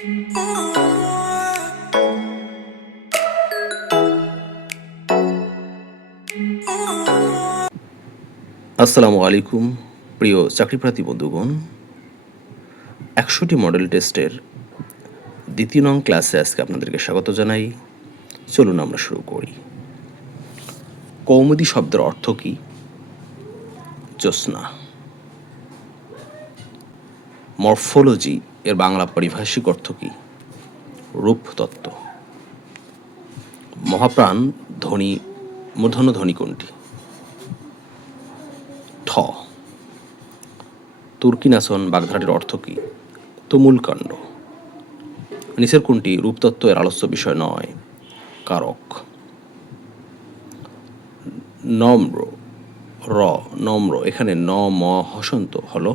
আসসালামু আলাইকুম প্রিয় চাকরিপ্রার্থী বন্ধুগণ, ১০০টি মডেল টেস্টের দ্বিতীয় নং ক্লাসে আজকে আপনাদেরকে স্বাগত জানাই। চলুন আমরা শুরু করি। কৌমুদী শব্দের অর্থ কী? জ্যোৎস্না। মরফোলজি এর বাংলা পারিভাষিক অর্থ কী? রূপতত্ত্ব। মহাপ্রাণ ধ্বনি মূর্ধন্য ধ্বনি কোনটি? ঠ। তুর্কি-নাচন বাগধারাটির অর্থ কী? তুমুল কাণ্ড। নিচের কোনটি রূপতত্ত্ব এর আলোচ্য বিষয় নয়? কারক। নম্র নম্র, এখানে ন ম হসন্ত হল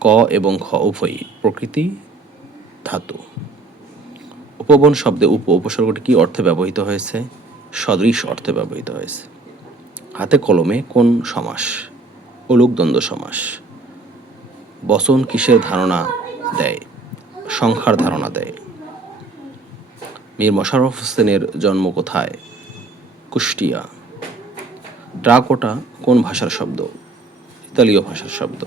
ক এবং খ উভয়ই প্রকৃতি ধাতু। উপবন শব্দে উপসর্গটি কি অর্থে ব্যবহৃত হয়েছে? সদৃশ অর্থে ব্যবহৃত হয়েছে। হাতে কলমে কোন সমাস? অলুক দ্বন্দ্ব সমাস। বচন কিসের ধারণা দেয়? সংখ্যার ধারণা দেয়। মীর মশাররফ হোসেনের জন্ম কোথায়? কুষ্টিয়া। ট্রাকোটা কোন ভাষার শব্দ? ইতালীয় ভাষার শব্দ।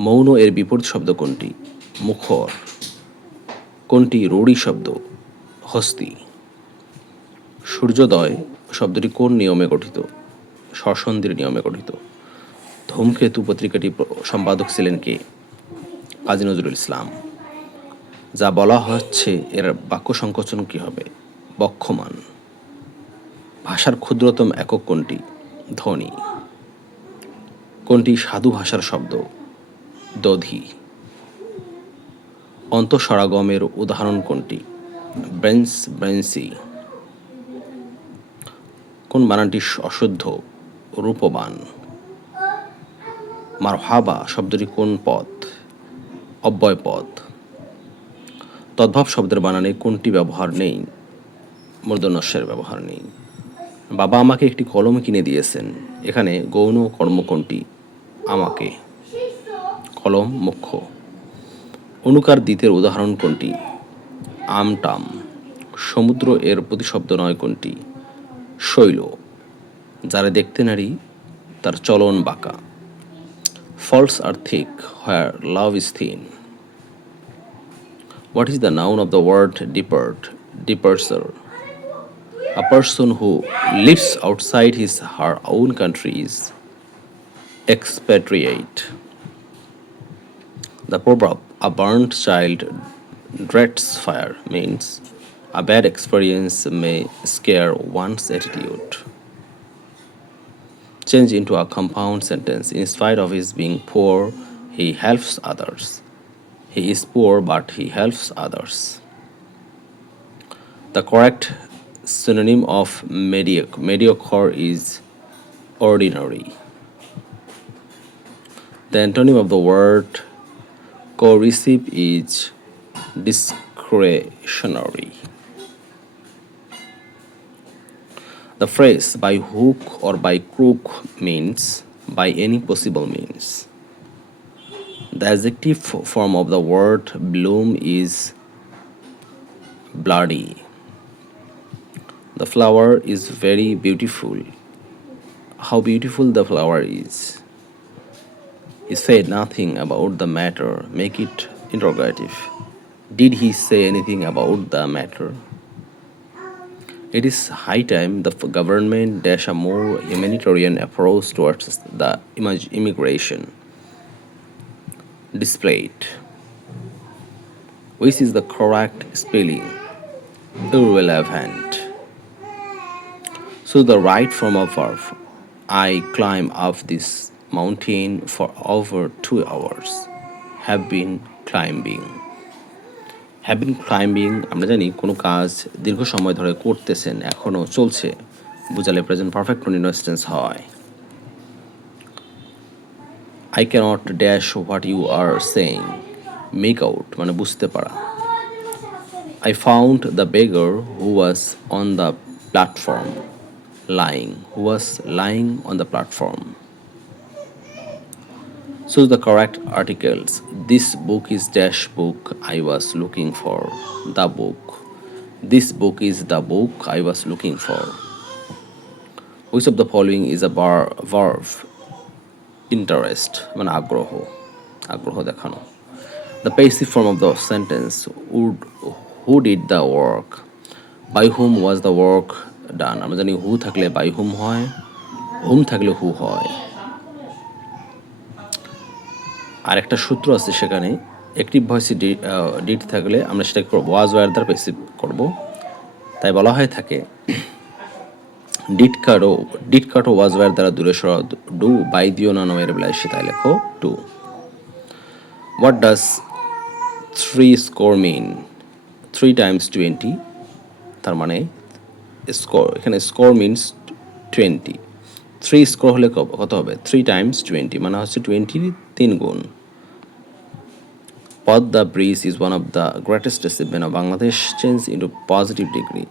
মৌন এর বিপরীত শব্দ কোনটি? মুখর। কোনটি রূঢ়ি শব্দ? হস্তি। সূর্যোদয় শব্দটি কোন নিয়মে গঠিত? স্বরসন্ধির নিয়মে গঠিত। ধূমকেতু পত্রিকাটি সম্পাদক ছিলেন কে? কাজী নজরুল ইসলাম। যা বলা হচ্ছে এর বাক্য সংকোচন কি হবে? বক্ষমান। ভাষার ক্ষুদ্রতম একক কোনটি? ধ্বনি। কোনটি সাধু ভাষার শব্দ? দধি। অন্তঃস্বরাগমের উদাহরণ কোনটি? ব্রেন্সি। কোন বানানটি অশুদ্ধ? রূপবান। মারহাবা শব্দটি কোন পদ? অব্যয় পদ। তদ্ভব শব্দের বানানে কোনটি ব্যবহার নেই? মূর্ধন্যস্যের ব্যবহার নেই। বাবা আমাকে একটি কলম কিনে দিয়েছেন, এখানে গৌণ কর্ম কোনটি? আমাকে। কলম মুখ্য। অনুকার দ্বিতের উদাহরণ কোনটি? আমটাম। সমুদ্র এর প্রতিশব্দ নয় কোনটি? শৈল। যারা দেখতে নারী তার চলন বাঁকা। Faults are thick where love is thin. What is the noun of the word departure? A person who lives outside her own country is expatriate. The proverb, a burnt child dreads fire, means a bad experience may scare one's attitude. Change into a compound sentence. In spite of his being poor, he helps others. He is poor, but he helps others. The correct synonym of mediocre is ordinary. The antonym of the word coercive is discretionary. The phrase by hook or by crook means by any possible means. The adjective form of the word bloom is bloody. The flower is very beautiful. How beautiful the flower is. He said nothing about the matter. Make it interrogative. Did he say anything about the matter? It is high time the government dash a more humanitarian approach towards the immigration. Displayed. Which is the correct spelling? Irrelevant. So the right form of verb. I climb up this mountain for over 2 hours. Have been climbing. Have been climbing আমরা জানি কোনো কাজ দীর্ঘ সময় ধরে করতেছেন, এখনো চলছে, বুঝালে প্রেজেন্ট পারফেক্ট কন্টিনিউয়াস টেন্স হয়। I cannot dash what you are saying. Make out মানে বুঝতে পারা। I found the beggar who was on the platform. Lying. Who was lying on the platform. Choose the correct articles. This book is dash book I was looking for. The book. This book is the book I was looking for. Which of the following is a verb? Interest মানে আগ্রহ, আগ্রহ দেখানো। The passive form of the sentence would who did the work? By whom was the work done? আমরা জানি who থাকলে by whom হয়, whom থাকলে who হয়। আর একটা সূত্র আছে সেখানে অ্যাক্টিভ ভয়েসে ডিড থাকলে আমরা সেটাকে করব ওয়াজ ওয়ার দ্বারা প্যাসিভ করব। তাই বলা হয়ে থাকে ডিড কাটো ওয়াজ ওয়ার দ্বারা দূরে সরা ডু, বাই দিও না নয়ের বেলায় সেটাই লেখো two. What does 3 score mean? 3 times 20, তার মানে স্কোর, এখানে স্কোর মিনস 20। 3 স্কোর হলে কত হবে? 3 times 20 মানে হচ্ছে 20 3 গুণ। Padma Breeze is one of the greatest achievements of Bangladesh changed into positive degree.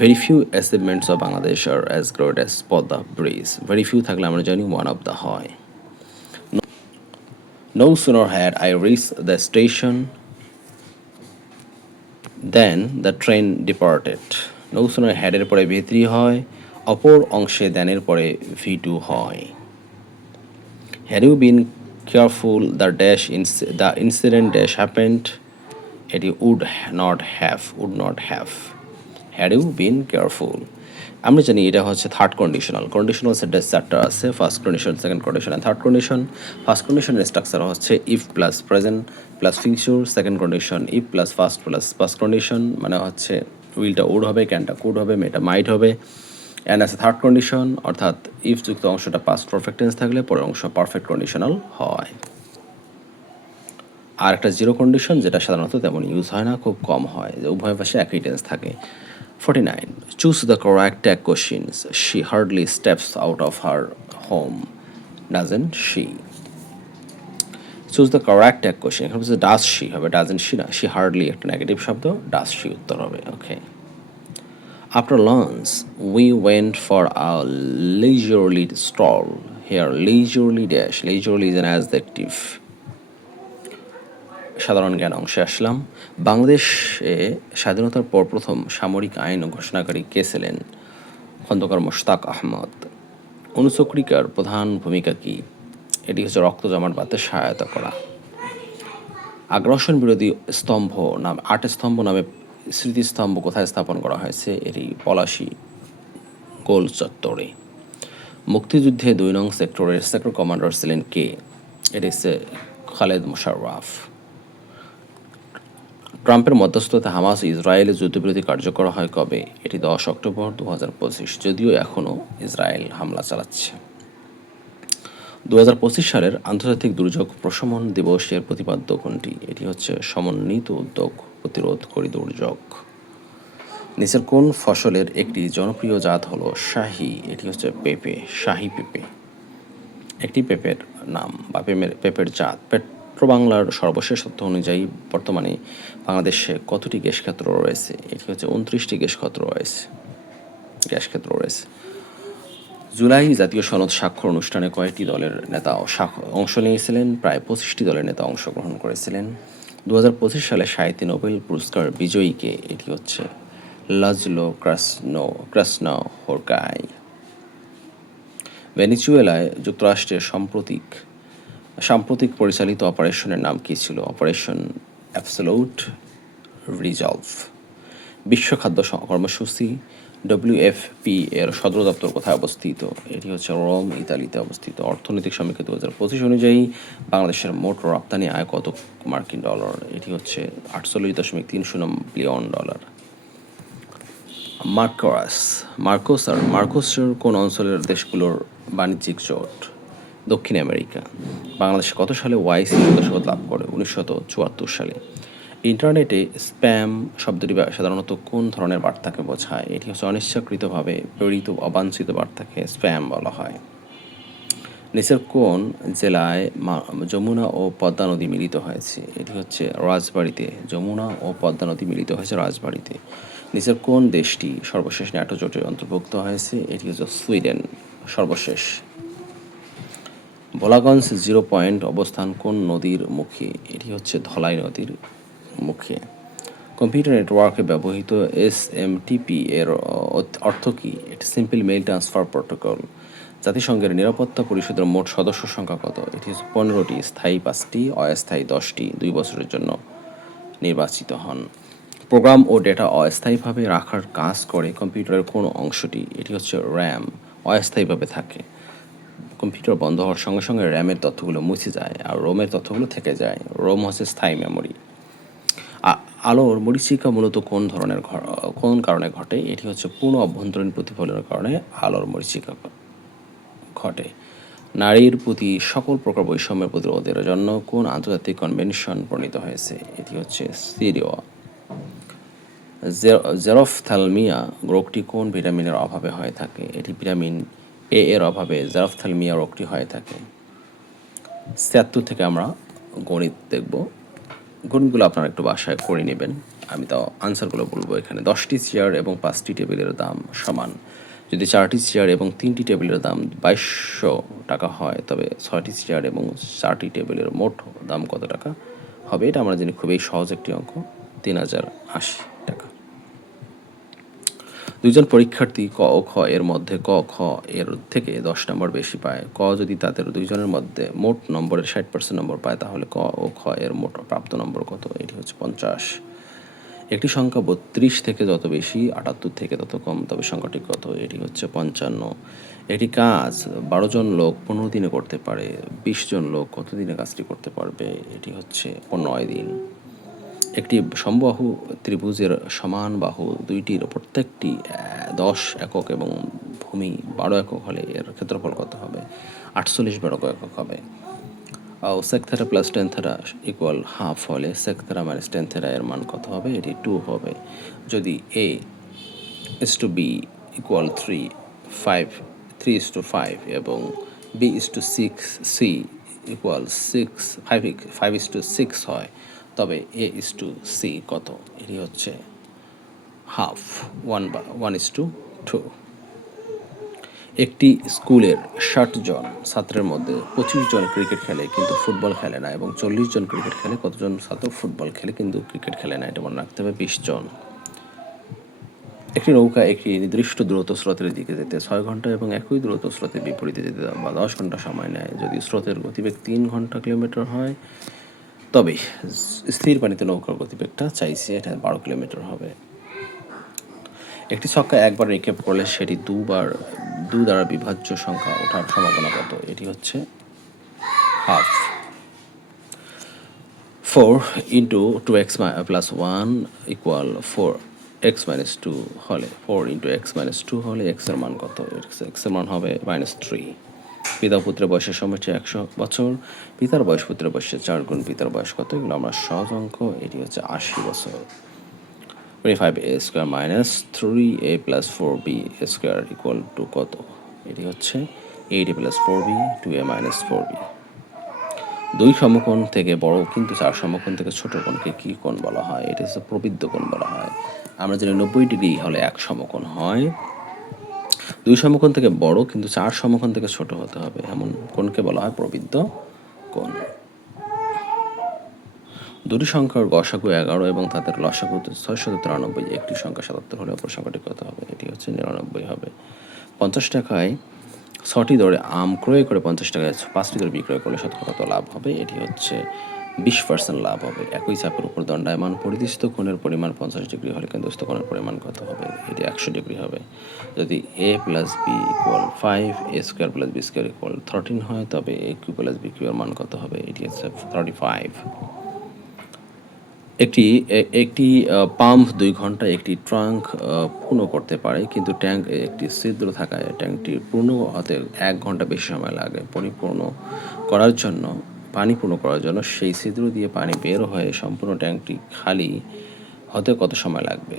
Very few achievements of Bangladesh are as great as Padma Breeze. Very few থাকলে আমরা জানি one of the হয়। No sooner had I reached the station than the train departed. No sooner had এর পরে V3 হয়, অপর অংশে than এর পরে V2 হয়। Had you been careful, the incident dash happened, এটি would not have। Had you been careful, আমরা জানি এটা হচ্ছে থার্ড কন্ডিশনাল। কন্ডিশনাল সেন্টেন্স চারটা আছে, first condition, second condition and third condition. First কন্ডিশনের স্ট্রাকচার হচ্ছে if plus present plus future. Second condition if plus first plus first condition, মানে হচ্ছে উইলটা উড হবে, ক্যানটা কুড হবে, মেয়েটা মাইট হবে। অ্যান্ড আছে থার্ড কন্ডিশন, অর্থাৎ ইফ যুক্ত অংশটা পাস্ট পারফেক্ট টেন্স থাকলে পরের অংশ পারফেক্ট কন্ডিশনাল হয়। আর একটা জিরো কন্ডিশন, যেটা সাধারণত তেমন ইউজ হয় না, খুব কম হয়, যে উভয় পাশে একই টেন্স থাকে। 49. Choose the correct tag questions. She hardly steps out of her home, doesn't she? Choose the correct tag question. এখানে হচ্ছে does she হবে, doesn't she না। she hardly একটা নেগেটিভ শব্দ, does she উত্তর হবে। ওকে। After lunch, we went for a leisurely stroll. Here, leisurely dash. Leisurely is an adjective. সাধারণ জ্ঞান অংশে আসলাম। বাংলাদেশে স্বাধীনতার পর প্রথম সামরিক আইন ঘোষণাকারী কে ছিলেন? খন্দকার মোশতাক আহমদ। অনুচক্রিকার প্রধান ভূমিকা কি? এটি হচ্ছে রক্ত জমাট বাঁধতে সহায়তা করা। আগ্রাসন বিরোধী স্তম্ভ নাম 8 স্তম্ভ নামে স্মৃতিস্তম্ভ কোথায় স্থাপন করা হয়েছে? এটি পলাশী গোল চত্বরে। মুক্তিযুদ্ধে 2 নং সেক্টরের সেক্টর কমান্ডার ছিলেন কে? এটি হচ্ছে খালেদ মোশাররফ। ট্রাম্পের মধ্যস্থতা হামাস ইসরায়েলের যুদ্ধবিরতি কার্যকর হয় কবে? এটি 10 অক্টোবর 2025। যদিও এখনও ইসরায়েল হামলা চালাচ্ছে। 2025 সালের আন্তর্জাতিক দুর্যোগ প্রশমন দিবসের প্রতিপাদ্য কোনটি? এটি হচ্ছে সমন্বিত উদ্যোগ প্রতিরোধকারী দুর্যোগ। নিচের কোন ফসলের একটি জনপ্রিয় জাত হলো শাহী? এটি হচ্ছে পেঁপে, শাহী পেঁপে একটি পেঁপের নাম বা পেঁপের জাত। বাংলার সর্বশেষ তথ্য অনুযায়ী বর্তমানে বাংলাদেশে কতটি গ্যাস ক্ষেত্র রয়েছে? এটি হচ্ছে 29টি গ্যাস ক্ষেত্র রয়েছে। জুলাই জাতীয় সনদ স্বাক্ষর অনুষ্ঠানে কয়েকটি দলের নেতা অংশ নিয়েছিলেন? প্রায় 25টি দলের নেতা অংশগ্রহণ করেছিলেন। 2025 সালে সাহিত্যে নোবেল পুরস্কার বিজয়ীকে? এটি হচ্ছে লাজলো ক্রাসনোহোরকাই। ভেনেজুয়েলায় যুক্তরাষ্ট্রের সাম্প্রতিক পরিচালিত অপারেশনের নাম কী ছিল? Operation absolute resolve. বিশ্ব খাদ্য কর্মসূচি WFP এর সদর দপ্তর কোথায় অবস্থিত? এটি হচ্ছে রোম, ইতালিতে অবস্থিত। অর্থনৈতিক সমীক্ষা 2025 অনুযায়ী বাংলাদেশের মোট রপ্তানি আয় কত মার্কিন ডলার? এটি হচ্ছে $48.30 বিলিয়ন। মার্কোসের কোন অঞ্চলের দেশগুলোর বাণিজ্যিক জোট? দক্ষিণ আমেরিকা। বাংলাদেশ কত সালে ওয়াইসি সদস্যপদ লাভ করে? 1974 সালে। ইন্টারনেটে স্প্যাম শব্দটি সাধারণত কোন ধরনের বার্তাকে বোঝায়? এটি হচ্ছে অনিচ্ছাকৃতভাবে প্রেরিত অবাঞ্ছিত বার্তাকে স্প্যাম বলা হয়। নিচের কোন জেলায় যমুনা ও পদ্মা নদী মিলিত হয়েছে? এটি হচ্ছে রাজবাড়ীতে। যমুনা ও পদ্মা নদী মিলিত হয়েছে রাজবাড়ীতে। নিচের কোন দেশটি সর্বশেষ ন্যাটো জোটে অন্তর্ভুক্ত হয়েছে? এটি হচ্ছে সুইডেন সর্বশেষ। ভোলাগঞ্জ 0 পয়েন্ট অবস্থান কোন নদীর মুখে? এটি হচ্ছে ধলাই নদীর মুখে। কম্পিউটার নেটওয়ার্কে ব্যবহৃত এসএমটিপি এর অর্থ কী? এটি সিম্পল মেইল ট্রান্সফার প্রোটোকল। জাতিসংঘের নিরাপত্তা পরিষদের মোট সদস্য সংখ্যা কত? এটি হচ্ছে 15টি, স্থায়ী 5টি, অস্থায়ী 10টি, 2 বছরের জন্য নির্বাচিত হন। প্রোগ্রাম ও ডেটা অস্থায়ীভাবে রাখার কাজ করে কম্পিউটারের কোন অংশটি? এটি হচ্ছে র্যাম, অস্থায়ীভাবে থাকে। কম্পিউটার বন্ধ হওয়ার সঙ্গে সঙ্গে র্যামের তথ্যগুলো মুছে যায় আর রোমের তথ্যগুলো থেকে যায়। রোম হচ্ছে স্থায়ী মেমোরি। আলোর মরীচিকা মূলত কোন কারণে ঘটে? এটি হচ্ছে পূর্ণ অভ্যন্তরীণ প্রতিফলনের কারণে আলোর মরীচিকা ঘটে। নারীর প্রতি সকল প্রকার বৈষম্যের প্রতিরোধের জন্য কোন আন্তর্জাতিক কনভেনশন প্রণীত হয়েছে? এটি হচ্ছে সিরিয়া। জেরফথ্যালমিয়া রোগটি কোন ভিটামিনের অভাবে হয়ে থাকে? এটি ভিটামিন এ এর অভাবে জেরফথ্যালমিয়া রোগটি হয়ে থাকে। ৭৬ থেকে আমরা গণিত দেখব। গণিতগুলো আপনারা একটু বাসায় করে নেবেন, আমি তাও আনসারগুলো বলবো। এখানে 10টি চেয়ার এবং 5টি টেবিলের দাম সমান। যদি 4টি চেয়ার এবং 3টি টেবিলের দাম 2200 টাকা হয়, তবে 6টি চেয়ার এবং 4টি টেবিলের মোট দাম কত টাকা হবে? এটা আমরা জানি, খুবই সহজ একটি অঙ্ক, 3080 টাকা। দুইজন পরীক্ষার্থী ক ও খ এর মধ্যে ক খ এর থেকে 10 নম্বর বেশি পায়। ক যদি তাদের দুইজনের মধ্যে মোট নম্বরের 60% নম্বর পায়, তাহলে ক ও খ এর মোট প্রাপ্ত নম্বর কত? এটি হচ্ছে 50। একটি সংখ্যা 32 থেকে যত বেশি 78 থেকে তত কম, তবে সংখ্যাটি কত? এটি হচ্ছে 55। একটি কাজ 12 জন লোক 15 দিনে করতে পারে। 20 জন লোক কত দিনে কাজটি করতে পারবে? এটি হচ্ছে 9 দিন। একটি সমবাহু ত্রিভুজের সমান বাহু দুইটির প্রত্যেকটি 10 একক এবং ভূমি 12 একক হলে এর ক্ষেত্রফল কত হবে? 48 বর্গ একক হবে। Sec theta plus tan theta equal half হলে sec theta minus tan theta এর মান কত হবে? এটি 2 হবে। যদি a is to b equal 3:5 এবং b is to 6 c equal 5:6 হয়, তবে a is to c কত? এটি হচ্ছে হাফ, 1:2। একটি স্কুলের 60 জন ছাত্রের মধ্যে 25 জন ক্রিকেট খেলে কিন্তু ফুটবল খেলে না, এবং 40 জন ক্রিকেট খেলে। কতজন ছাত্র ফুটবল খেলে কিন্তু ক্রিকেট খেলে না? এটা মনে রাখতে হবে, 20 জন। একটি নৌকা একটি নির্দিষ্ট দ্রুত স্রোতের দিকে যেতে 6 ঘন্টা এবং একই দ্রুত স্রোতের বিপরীতে যেতে 10 ঘন্টা সময় নেয়। যদি স্রোতের গতিবেগ 3 ঘন্টা কিলোমিটার হয়, তবে স্থির পানিতে নৌকার গতিবেগটা চাইছে, এটা 12 কিলোমিটার হবে। একটি ছক্কা একবার নিক্ষেপ করলে সেটি 2 দ্বারা বিভাজ্য সংখ্যা ওঠার সম্ভাবনা কত? এটি হচ্ছে half. 4 into 2x plus 1 equal 4x minus 2 হলে 4 ইন্টু x মাইনাস 2 হলে x এর মান কত? x এর মান হবে -3। পিতা পুত্রের বয়সের সমষ্টি 100 বছর। পিতার বয়স পুত্রের বয়সের 4 গুণ। পিতার বয়স কত? এগুলো আমরা সহজ অঙ্ক, এটি হচ্ছে 80 বছর। 25a square minus 3a plus 4b square equal to কত? এটি হচ্ছে 8a plus 4b 2a minus 4b। 2 সমকোণ থেকে বড় কিন্তু 4 সমকোণ থেকে ছোট কোণকে কি কোণ বলা হয়? এটা হচ্ছে প্রবৃদ্ধ কোণ বলা হয়। আমরা জানি 90 ডিগ্রি হলে 1 সমকোণ হয়। 2 সমকোণ থেকে বড় কিন্তু 4 সমকোণ থেকে ছোট হতে হবে, এমন কোণকে বলা হয় প্রবৃদ্ধ কোণ। দুটি সংখ্যার গসাগু 11 এবং তাদের লসাগু 693। একটি সংখ্যা 77 হলে অপর সংখ্যাটি কত হবে? এটি হচ্ছে 99 হবে। 50 টাকায় 6টি দরে আম ক্রয় করে 50 টাকায় 5টি দরে বিক্রয় করলে শতকরা কত লাভ হবে? এটি হচ্ছে 20% লাভ হবে। একই চাপের উপর দণ্ডায়মান পরিদিষ্ট কোণের পরিমাণ 50 ডিগ্রি হলে কেন্দ্রস্থ কোণের পরিমাণ কত হবে? এটি 100 ডিগ্রি হবে। যদি a plus b equal 5, a square plus b square equal 13 হয়, তবে a cube plus b cube এর মান কত হবে? এটি হচ্ছে 35। একটি পাম্প 2 ঘন্টায় একটি ট্যাঙ্ক পূর্ণ করতে পারে, কিন্তু ট্যাঙ্ক একটি ছিদ্র থাকায় ট্যাঙ্কটি পূর্ণ হতে 1 ঘন্টা বেশি সময় লাগে। পানি পূর্ণ করার জন্য সেই ছিদ্র দিয়ে পানি বের হয়ে সম্পূর্ণ ট্যাঙ্কটি খালি হতে কত সময় লাগবে?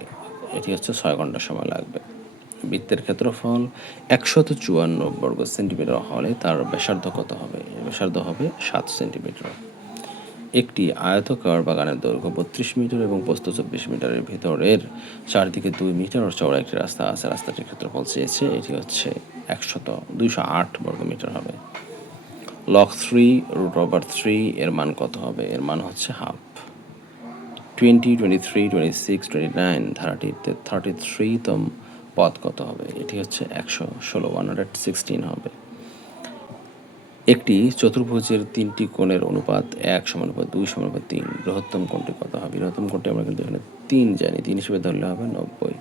এটি হচ্ছে 6 ঘন্টা সময় লাগবে। বৃত্তের ক্ষেত্রফল 154 বর্গ সেন্টিমিটার হলে তার ব্যাসার্ধ কত হবে? ব্যাসার্ধ হবে 7 সেন্টিমিটার। একটি আয়তাকার বাগানের দৈর্ঘ্য 32 মিটার এবং প্রস্থ 24 মিটারের ভিতরের চারদিকে 2 মিটার চওড়া একটি রাস্তা আছে। রাস্তাটির ক্ষেত্রফল চেয়েছে, এটি হচ্ছে 208 বর্গ মিটার হবে। log 3√3 এর মান কত হবে? এর মান হচ্ছে হাফ। 20, 23, 26, 29 ধারাটিতে 33তম পদ কত হবে? এটি হচ্ছে 116, 116 হবে। একটি চতুর্ভুজের তিনটি কোণের অনুপাত 1:2:3। বৃহত্তম কোণটি কত হবে? বৃহত্তম কোণটি আমরা কিন্তু এখানে 3 জানি, 3 হিসেবে ধরলে হবে 90,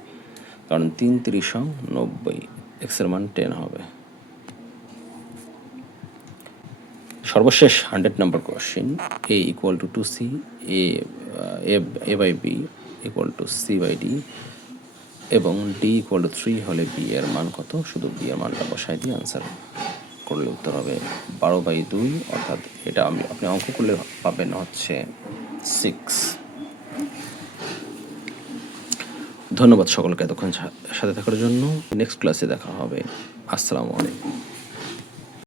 কারণ 3 × 90, এক্সের মান 10 হবে। সর্বশেষ 100 নম্বর question, a = 2c, a by b = c by d এবং d = 3 হলে b এর মান কত? শুধু b এর মানটা বসাই দিয়ে আনসার করলে উত্তর হবে 12/2, অর্থাৎ এটা আপনি অঙ্ক করলে পাবেন হচ্ছে 6। ধন্যবাদ সকলকে এতক্ষণ সাথে থাকার জন্য। নেক্সট ক্লাসে দেখা হবে। আসসালামু আলাইকুম।